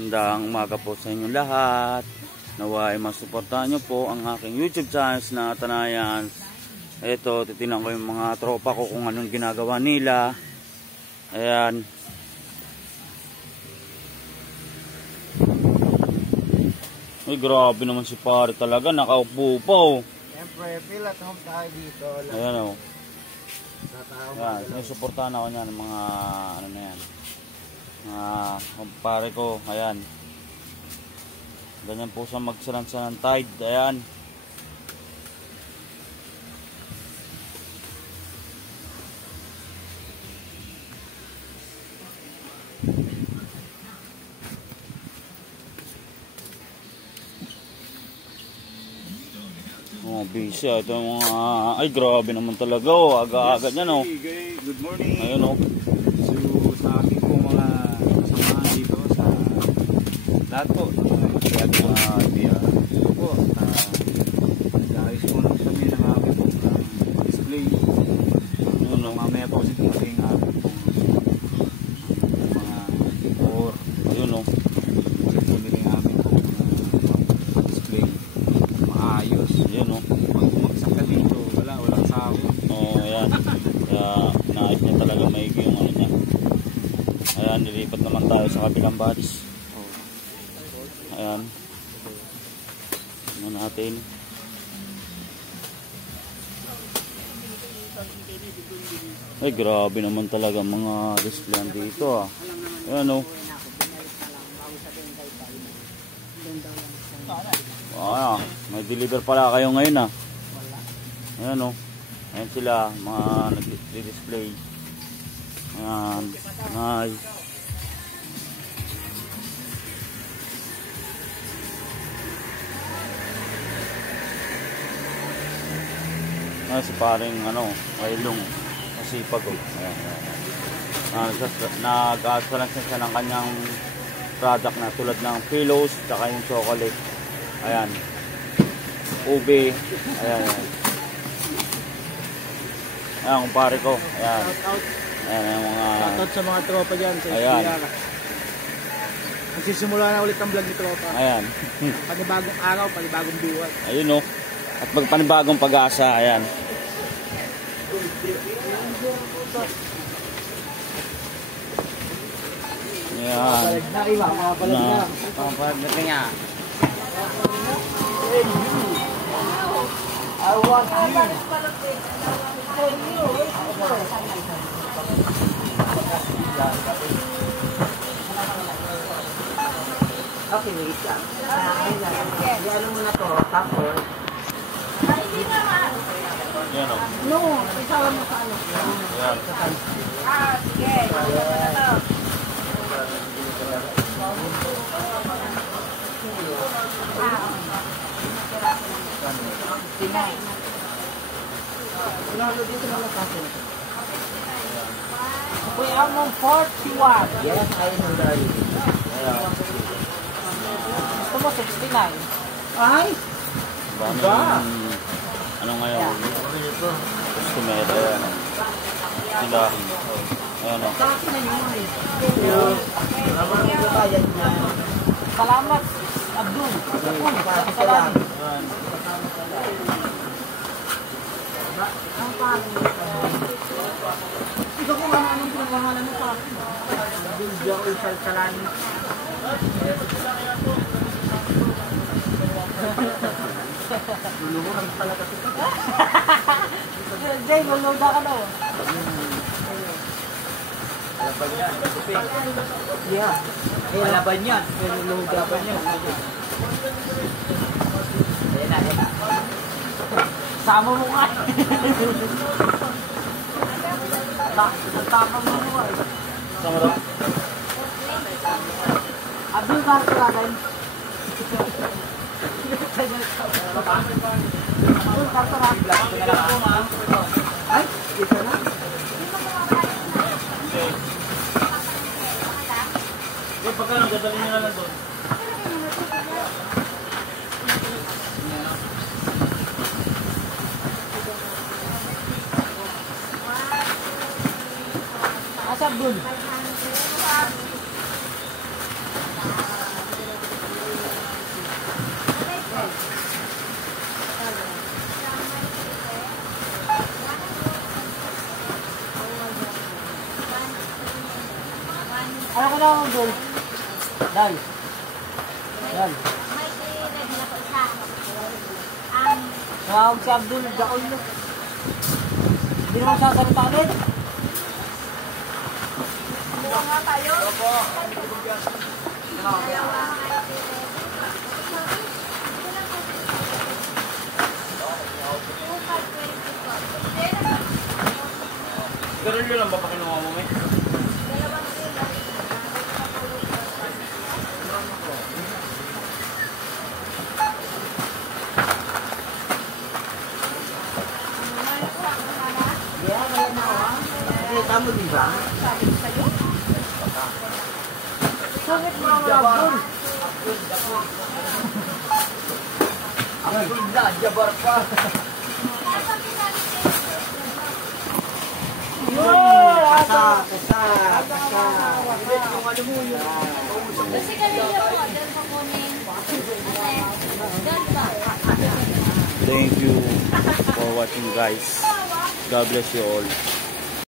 Magandang umaga po sa inyong lahat. Naway masuportahan nyo po ang aking YouTube channel na Tanayan. Ito, titinan ko yung mga tropa ko kung anong ginagawa nila. Ayan. Ay, grabe naman si pare talaga. Nakaupo pa oh. Siyempre, feel at home tayo dito. Ayan oh. Ayan, sinusuportahan ako niyan ng mga ano na yan. Pare ko, ayan. Ganyan po siya magsalansa ng tide, ayan. Oh, busy ito yung mga, ay grabe naman talaga oh, aga-aga niyan oh. Good morning. Ayun oh. So, sa aking po mga kasamahan dito sa lahat po. Kaya ito po, ayos po lang kami ng aking display. Ayun oh. Mamaya po kasi tumating ang mga or Ayun oh. tumiling aking po display. Maayos. Ayun oh. Pag bumagsak ka dito, walang sahod. Oh, ayan. Kaya naayos niya talaga maigi yung ano niya. Ayan, nilipat naman tayo sa kabilang batch. Ayan. Ano natin. Ay, grabe naman talaga mga display dito ah. Ayan oh. May deliver pala kayo ngayon ah. Ayan oh. Ayan sila, mga nag-display. Ayan, nice. Ayan si paring ano, Kailong. Masipag oh. Ayan, ayan. Nag-asalan siya ng kanyang product na tulad ng pillows, tsaka yung chocolate. Ayan. Ube. Ayan, ayan. Ayan, kumpare ko. Ayan. Ayan, yung mga... Shoutout sa mga tropa dyan. Ayan. Magsisimula na ulit ang vlog ni tropa. Ayan. Panibagong araw, panibagong buwan. Ayun o. At magpanibagong pag-asa. Ayan. Ayan. Palag na iba, mga palag na. Mga palag na kanya. I want you. Okay, wait lang. Ano mo na to, tapos. Ayan o. No, isawa mo sa ano. Ayan. Sige. Lalo dito na lang kasi. Kuya mong 41. Yes, I know that. Ayan. Gusto mo 69. Ay! Ba? Ano ngayon? Customer. Ayan. Sila. Ayan o. Sa akin na yun eh. Salamat, Abdul. Salamat. Ayan. Ang pangit. Ikaw kung anong pinangalan mo sa akin. Abdul Joel Salsalani. Luluhan pala kasi. Jay, luluda ka daw. Laban yan. Yeah. Laban yan. Laban yan. Ayan na. Sama mo nga. Nagtapang mo mo eh. Sama daw? Abdul ka sa akin. Abdul ka sa akin. Ay, isa na. Eh, pagka lang, dadalhin nyo na lang doon. Asa Abdul? Ano ka na Abdul? Dal. Dal. Tawag si Abdul, Jaol na. Hindi naman sasalita ulit. Buka nga tayo. Ganun yun lang ba pa kinuha mo, may? Nakita mo di ba? Sungit mo ang Abdul. Abdul na, jabar pa. Kasa. Kasi kanina po, dyan po kunin. Dyan ba? Thank you for watching, guys. God bless you all.